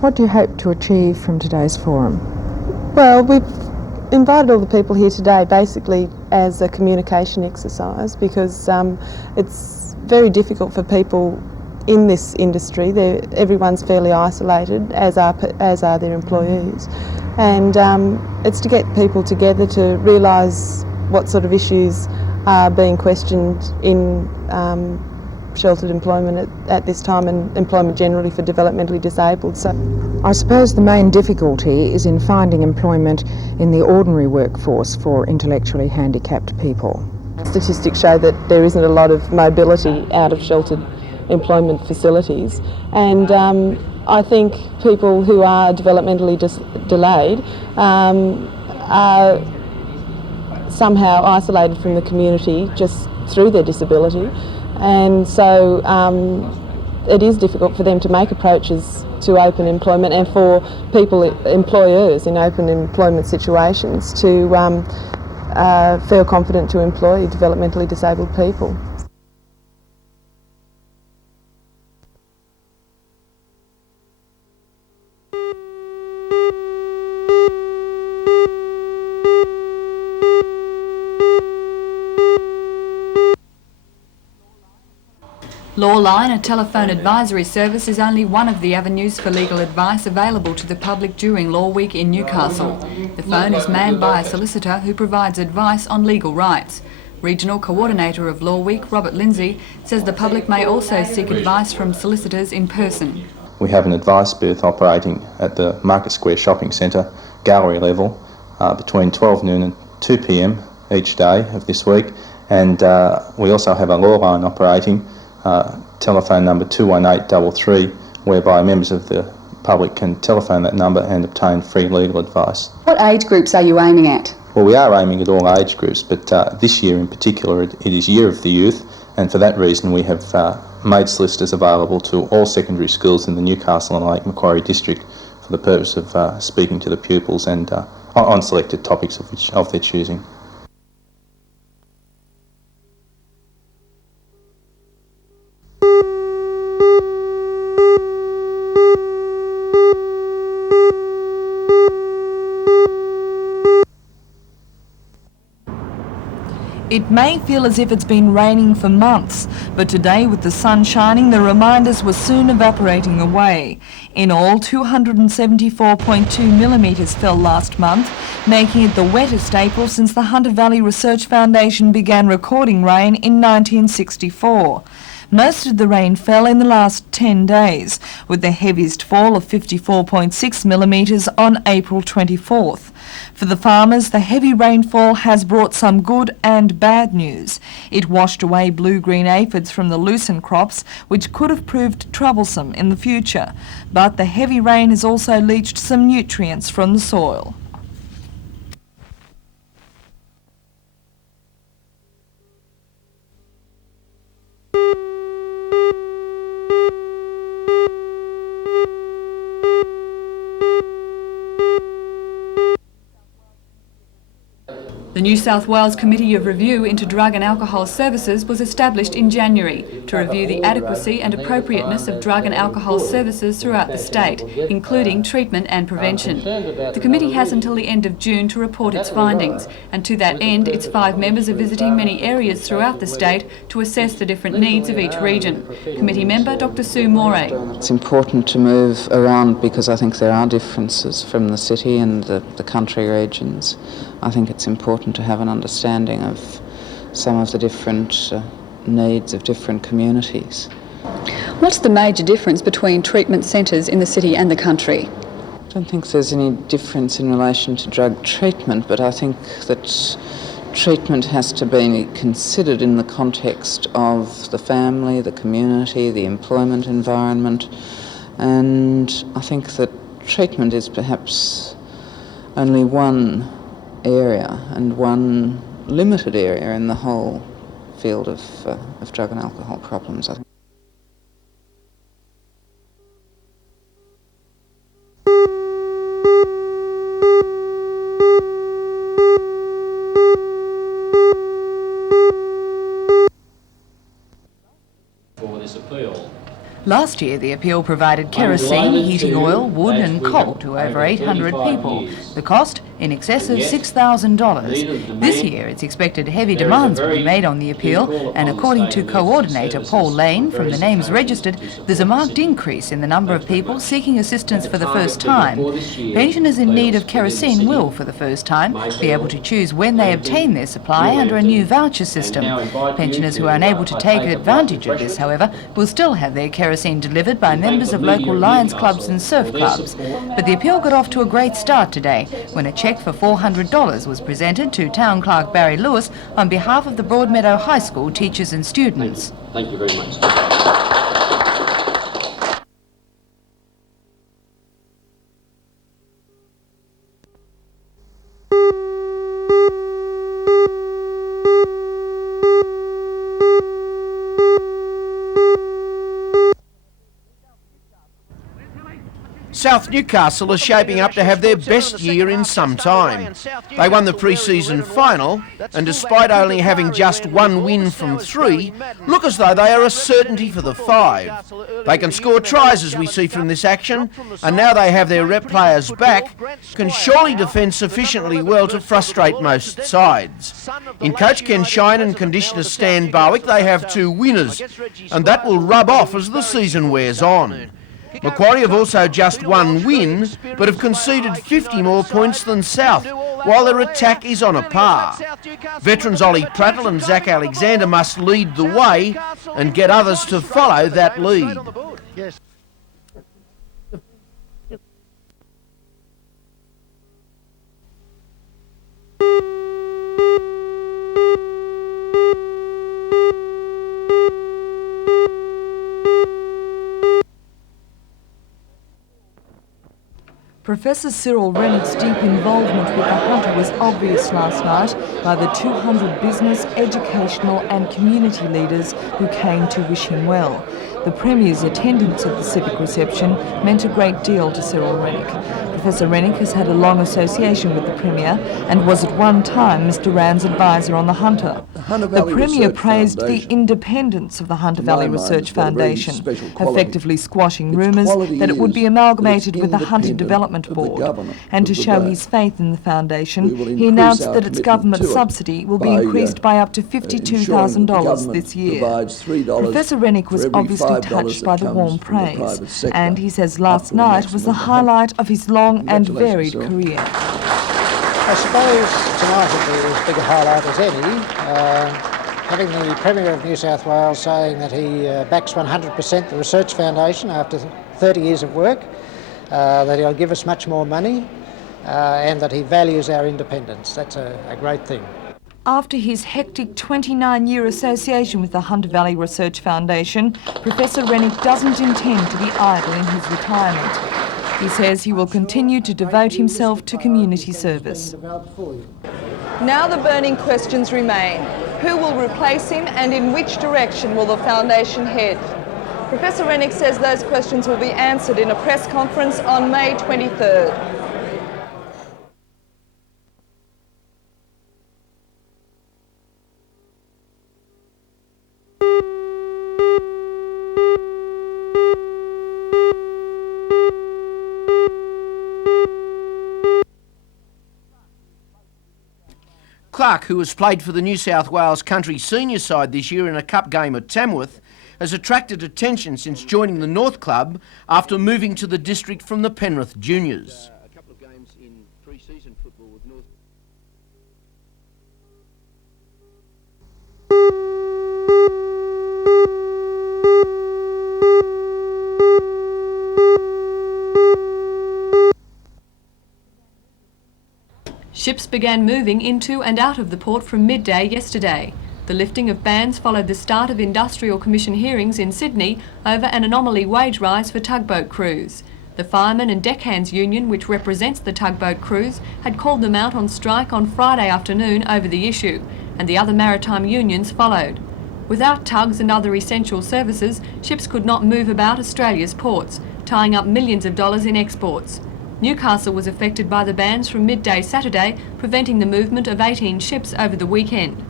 What do you hope to achieve from today's forum? Well, we've invited all the people here today basically as a communication exercise, because it's very difficult for people in this industry. Everyone's fairly isolated, as are their employees, and it's to get people together to realise what sort of issues are being questioned in sheltered employment at this time, and employment generally for developmentally disabled. So I suppose the main difficulty is in finding employment in the ordinary workforce for intellectually handicapped people. Statistics show that there isn't a lot of mobility out of sheltered employment facilities, and I think people who are developmentally delayed are somehow isolated from the community just through their disability, and so it is difficult for them to make approaches to open employment, and for employers in open employment situations to feel confident to employ developmentally disabled people. Lawline, a telephone advisory service, is only one of the avenues for legal advice available to the public during Law Week in Newcastle. The phone is manned by a solicitor who provides advice on legal rights. Regional Coordinator of Law Week, Robert Lindsay, says the public may also seek advice from solicitors in person. We have an advice booth operating at the Market Square Shopping Centre, gallery level, between 12 noon and 2 p.m. each day of this week, and we also have a law line operating, telephone number 21833, whereby members of the public can telephone that number and obtain free legal advice. What age groups are you aiming at? Well, we are aiming at all age groups, but this year in particular it is Year of the Youth, and for that reason we have made solicitors available to all secondary schools in the Newcastle and Lake Macquarie district for the purpose of speaking to the pupils and on selected topics of their choosing. It may feel as if it's been raining for months, but today with the sun shining, the reminders were soon evaporating away. In all, 274.2 millimetres fell last month, making it the wettest April since the Hunter Valley Research Foundation began recording rain in 1964. Most of the rain fell in the last 10 days, with the heaviest fall of 54.6 millimetres on April 24th. For the farmers, the heavy rainfall has brought some good and bad news. It washed away blue-green aphids from the lucerne crops, which could have proved troublesome in the future. But the heavy rain has also leached some nutrients from the soil. The New South Wales Committee of Review into Drug and Alcohol Services was established in January to review the adequacy and appropriateness of drug and alcohol services throughout the state, including treatment and prevention. The committee has until the end of June to report its findings, and to that end its 5 members are visiting many areas throughout the state to assess the different needs of each region. Committee member Dr Sue Moray. It's important to move around because I think there are differences from the city and the country regions. I think it's important to have an understanding of some of the different needs of different communities. What's the major difference between treatment centres in the city and the country? I don't think there's any difference in relation to drug treatment, but I think that treatment has to be considered in the context of the family, the community, the employment environment, and I think that treatment is perhaps only one area and one limited area in the whole field of drug and alcohol problems, I think. For this appeal. Last year, the appeal provided kerosene, heating oil, wood and coal to over 800 people. The cost, in excess of $6,000. This year, it's expected heavy demands will be made on the appeal, and according to coordinator Paul Lane, from the names registered, there's a marked increase in the number of people seeking assistance for the first time. Pensioners in need of kerosene will, for the first time, be able to choose when they obtain their supply under a new voucher system. Pensioners who are unable to take advantage of this, however, will still have their kerosene delivered by members of local Lions clubs and surf clubs. But the appeal got off to a great start today when a cheque for $400 was presented to Town Clerk Barry Lewis on behalf of the Broadmeadow High School teachers and students. Thank you very much. South Newcastle are shaping up to have their best year in some time. They won the pre-season final, and despite only having just one win from 3, look as though they are a certainty for the 5. They can score tries, as we see from this action, and now they have their rep players back, can surely defend sufficiently well to frustrate most sides. In coach Ken Shine and conditioner Stan Barwick, they have 2 winners, and that will rub off as the season wears on. Macquarie have also just 1 win, but have conceded 50 more points than South, while their attack is on a par. Veterans Ollie Prattle and Zach Alexander must lead the way and get others to follow that lead. Professor Cyril Rennick's deep involvement with the hunter was obvious last night by the 200 business, educational and community leaders who came to wish him well. The Premier's attendance at the civic reception meant a great deal to Cyril Rennick. Professor Rennick has had a long association with the Premier and was at one time Mr Rand's advisor on the hunter. The Premier praised the independence of the Hunter Valley Research Foundation, effectively squashing rumours that it would be amalgamated with the Hunter Development Board. And to show his faith in the foundation, he announced that its government subsidy will be increased by up to $52,000 this year. Professor Rennick was obviously touched by the warm praise, and he says last night was the highlight of his long and varied career. I suppose tonight will be as big a highlight as any. Having the Premier of New South Wales saying that he backs 100% the Research Foundation after 30 years of work, that he'll give us much more money, and that he values our independence. That's a great thing. After his hectic 29-year association with the Hunter Valley Research Foundation, Professor Rennick doesn't intend to be idle in his retirement. He says he will continue to devote himself to community service. Now the burning questions remain. Who will replace him and in which direction will the foundation head? Professor Rennick says those questions will be answered in a press conference on May 23rd. Clark, who has played for the New South Wales country senior side this year in a cup game at Tamworth, has attracted attention since joining the North Club after moving to the district from the Penrith Juniors. A couple of games in pre-season football with North. Ships began moving into and out of the port from midday yesterday. The lifting of bans followed the start of Industrial Commission hearings in Sydney over an anomaly wage rise for tugboat crews. The Firemen and Deckhands Union, which represents the tugboat crews, had called them out on strike on Friday afternoon over the issue, and the other maritime unions followed. Without tugs and other essential services, ships could not move about Australia's ports, tying up millions of dollars in exports. Newcastle was affected by the bans from midday Saturday, preventing the movement of 18 ships over the weekend.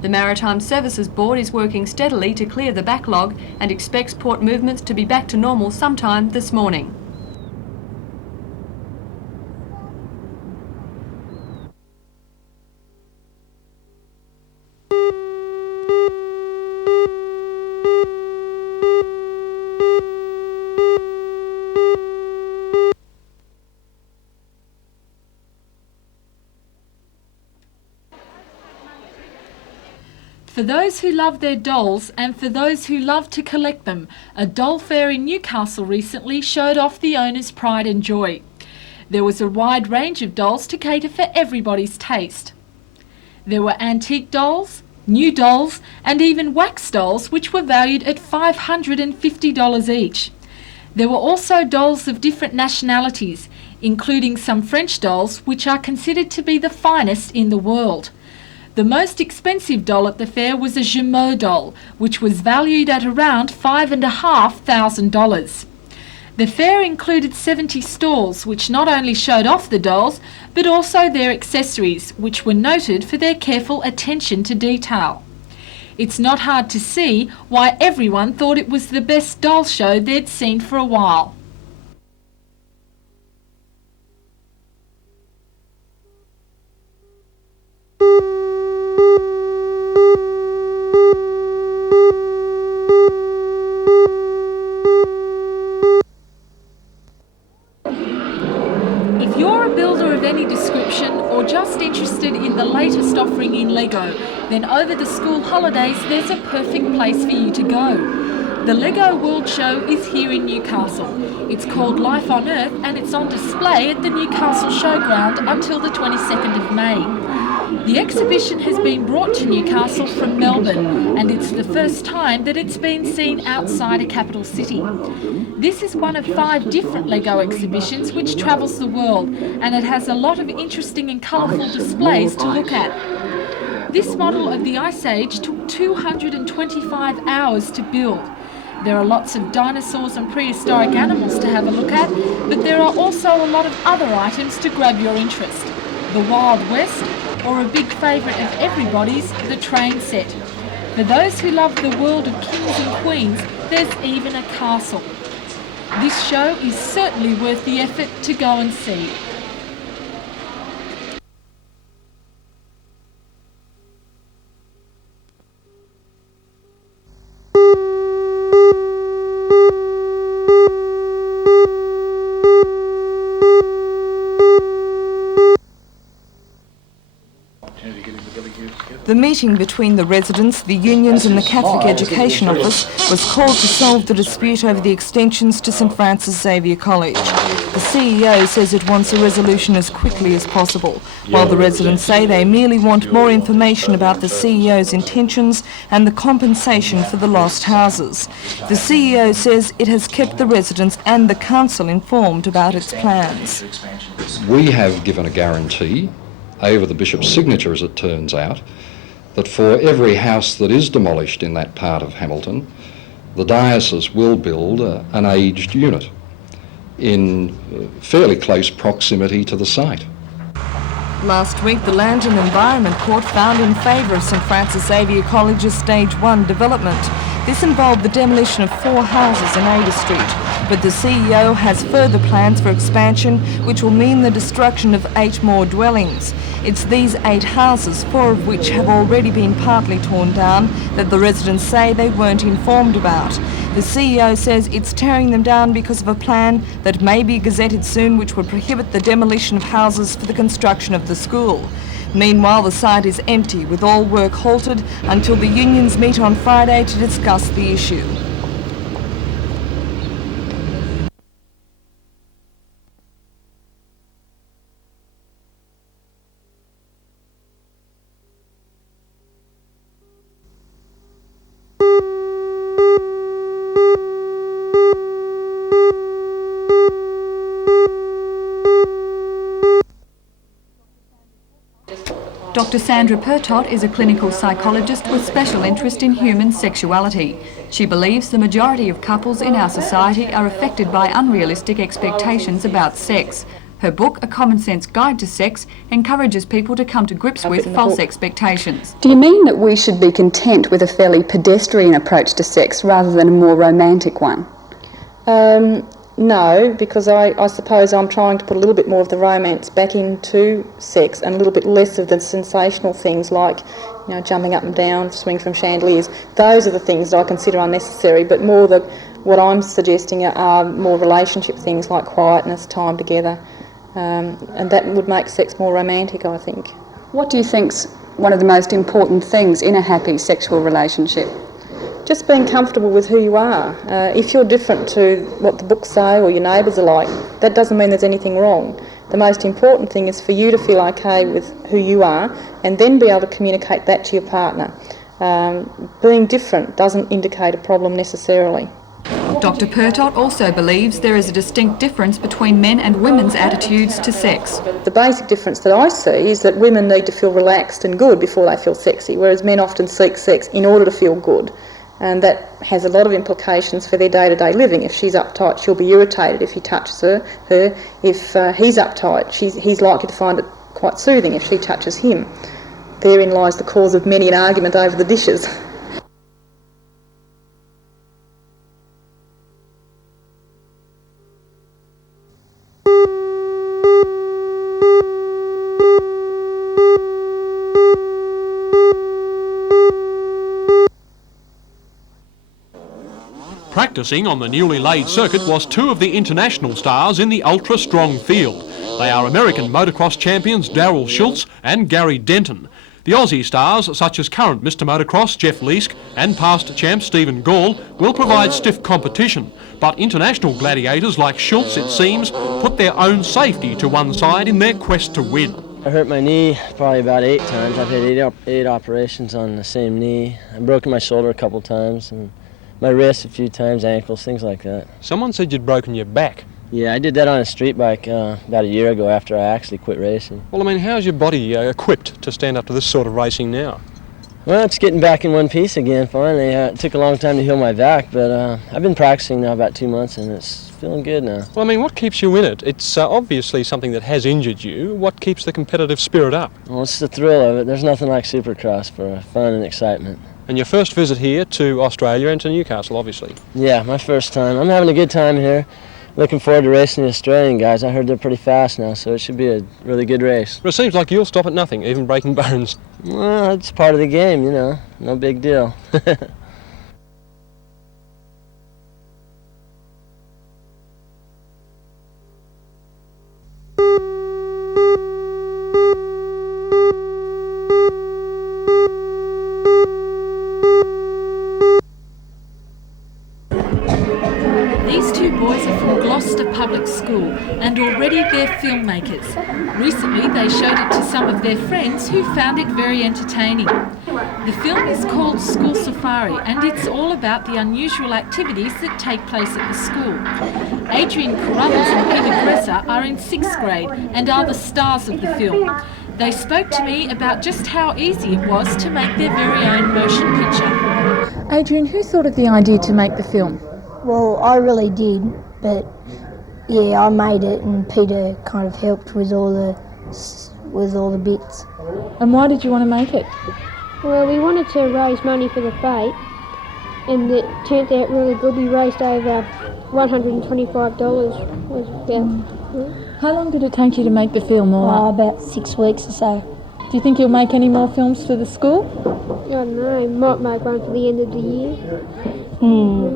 The Maritime Services Board is working steadily to clear the backlog and expects port movements to be back to normal sometime this morning. For those who love their dolls and for those who love to collect them, a doll fair in Newcastle recently showed off the owner's pride and joy. There was a wide range of dolls to cater for everybody's taste. There were antique dolls, new dolls and even wax dolls which were valued at $550 each. There were also dolls of different nationalities, including some French dolls which are considered to be the finest in the world. The most expensive doll at the fair was a Jumeau doll, which was valued at around $5,500. The fair included 70 stalls, which not only showed off the dolls, but also their accessories, which were noted for their careful attention to detail. It's not hard to see why everyone thought it was the best doll show they'd seen for a while. If you're a builder of any description or just interested in the latest offering in Lego, then over the school holidays there's a perfect place for you to go. The Lego World Show is here in Newcastle. It's called Life on Earth and it's on display at the Newcastle Showground until the 22nd of May. The exhibition has been brought to Newcastle from Melbourne and it's the first time that it's been seen outside a capital city. This is one of 5 different Lego exhibitions which travels the world and it has a lot of interesting and colourful displays to look at. This model of the Ice Age took 225 hours to build. There are lots of dinosaurs and prehistoric animals to have a look at, but there are also a lot of other items to grab your interest. The Wild West, or a big favourite of everybody's, the train set. For those who love the world of kings and queens, there's even a castle. This show is certainly worth the effort to go and see. The meeting between the residents, the unions and the Catholic Education Office was called to solve the dispute over the extensions to St Francis Xavier College. The CEO says it wants a resolution as quickly as possible, while the residents say they merely want more information about the CEO's intentions and the compensation for the lost houses. The CEO says it has kept the residents and the council informed about its plans. We have given a guarantee over the Bishop's signature, as it turns out, that for every house that is demolished in that part of Hamilton, the diocese will build an aged unit in fairly close proximity to the site. Last week, the Land and Environment Court found in favour of St Francis Xavier College's Stage 1 development. This involved the demolition of 4 houses in Ada Street, but the CEO has further plans for expansion, which will mean the destruction of 8 more dwellings. It's these 8 houses, 4 of which have already been partly torn down, that the residents say they weren't informed about. The CEO says it's tearing them down because of a plan that may be gazetted soon, which would prohibit the demolition of houses for the construction of the school. Meanwhile, the site is empty, with all work halted until the unions meet on Friday to discuss the issue. Dr. Sandra Pertot is a clinical psychologist with special interest in human sexuality. She believes the majority of couples in our society are affected by unrealistic expectations about sex. Her book, A Common Sense Guide to Sex, encourages people to come to grips with false expectations. Do you mean that we should be content with a fairly pedestrian approach to sex rather than a more romantic one? No, because I suppose I'm trying to put a little bit more of the romance back into sex and a little bit less of the sensational things like, you know, jumping up and down, swinging from chandeliers. Those are the things that I consider unnecessary, but more what I'm suggesting are more relationship things like quietness, time together, and that would make sex more romantic, I think. What do you think's one of the most important things in a happy sexual relationship? Just being comfortable with who you are. If you're different to what the books say or your neighbours are like, that doesn't mean there's anything wrong. The most important thing is for you to feel okay with who you are and then be able to communicate that to your partner. Being different doesn't indicate a problem necessarily. Dr. Pertot also believes there is a distinct difference between men and women's attitudes to sex. The basic difference that I see is that women need to feel relaxed and good before they feel sexy, whereas men often seek sex in order to feel good. And that has a lot of implications for their day-to-day living. If she's uptight, she'll be irritated if he touches her. If he's uptight, he's likely to find it quite soothing if she touches him. Therein lies the cause of many an argument over the dishes. Practising on the newly laid circuit was two of the international stars in the ultra-strong field. They are American motocross champions Darryl Schultz and Gary Denton. The Aussie stars, such as current Mr Motocross Jeff Leask and past champ Stephen Gall, will provide stiff competition. But international gladiators like Schultz, it seems, put their own safety to one side in their quest to win. I hurt my knee probably about 8 times. I've had eight operations on the same knee. I've broken my shoulder a couple times and my wrist a few times, ankles, things like that. Someone said you'd broken your back. Yeah, I did that on a street bike about a year ago after I actually quit racing. Well, I mean, how's your body equipped to stand up to this sort of racing now? Well, it's getting back in one piece again, finally. It took a long time to heal my back, but I've been practicing now about 2 months and it's feeling good now. Well, I mean, what keeps you in it? It's obviously something that has injured you. What keeps the competitive spirit up? Well, it's the thrill of it. There's nothing like Supercross for fun and excitement. And your first visit here to Australia and to Newcastle, obviously. Yeah, my first time. I'm having a good time here. Looking forward to racing the Australian guys. I heard they're pretty fast now, so it should be a really good race. But it seems like you'll stop at nothing, even breaking bones. Well, it's part of the game, you know. No big deal. Public school, and already they're filmmakers. Recently they showed it to some of their friends who found it very entertaining. The film is called School Safari and it's all about the unusual activities that take place at the school. Adrian Carruthers and Peter Gresser are in 6th grade and are the stars of the film. They spoke to me about just how easy it was to make their very own motion picture. Adrian, who thought of the idea to make the film? Well, I really did, but yeah, I made it and Peter kind of helped with all the bits. And why did you want to make it? Well, we wanted to raise money for the fete and it turned out really good. We raised over $125 was about. How long did it take you to make the film all up? About 6 weeks or so. Do you think you'll make any more films for the school? I don't know, might make one for the end of the year.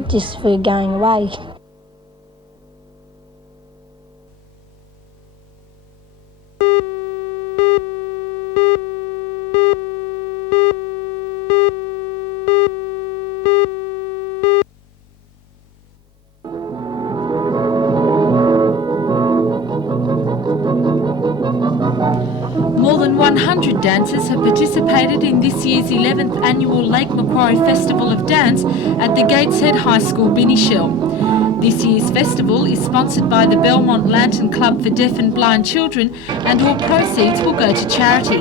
Just for going away. More than 100 dancers have participated in this year's 11th annual Lake Macquarie Festival of Dance at the Gateshead High School, Binnyshell. This year's festival is sponsored by the Belmont Lantern Club for Deaf and Blind Children and all proceeds will go to charity.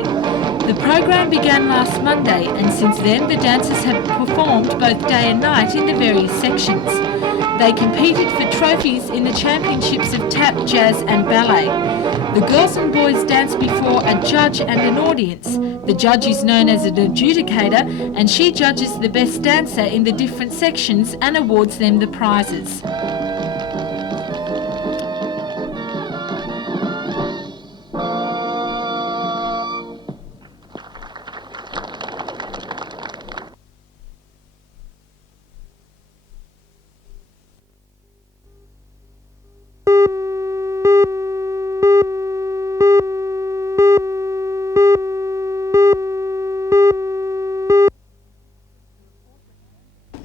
The program began last Monday and since then the dancers have performed both day and night in the various sections. They competed for trophies in the championships of tap, jazz and ballet. The girls and boys danced before a judge and an audience. The judge is known as an adjudicator, and she judges the best dancer in the different sections and awards them the prizes.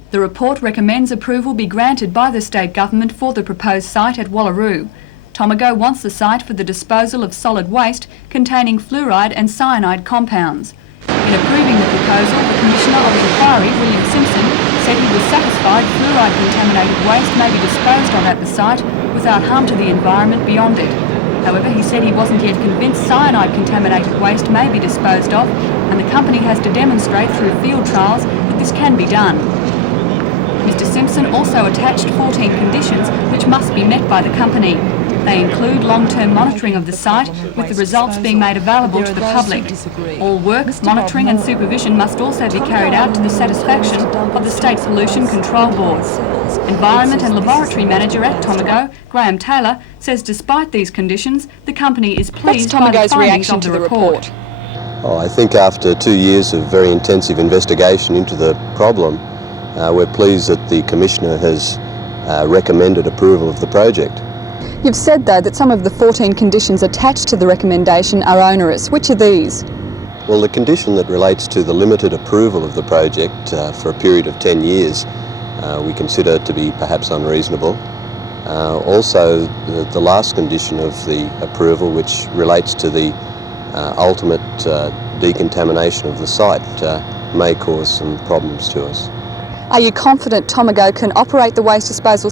The report recommends approval be granted by the state government for the proposed site at Wallaroo. Tomago wants the site for the disposal of solid waste containing fluoride and cyanide compounds. In approving the proposal, the Commissioner of Inquiry, William Simpson, said he was satisfied fluoride-contaminated waste may be disposed of at the site without harm to the environment beyond it. However, he said he wasn't yet convinced cyanide-contaminated waste may be disposed of, and the company has to demonstrate through field trials that this can be done. Mr Simpson also attached 14 conditions which must be met by the company. They include long-term monitoring of the site, with the results being made available to the public. All work, monitoring and supervision must also be carried out to the satisfaction of the State Pollution Control Board. Environment and Laboratory Manager at Tomago, Graham Taylor, says despite these conditions, the company is pleased by the findings of the report. I think after 2 years of very intensive investigation into the problem, we're pleased that the Commissioner has recommended approval of the project. You've said, though, that some of the 14 conditions attached to the recommendation are onerous. Which are these? Well, the condition that relates to the limited approval of the project for a period of 10 years we consider to be perhaps unreasonable. Also, the last condition of the approval, which relates to the ultimate decontamination of the site, may cause some problems to us. Are you confident Tomago can operate the waste disposal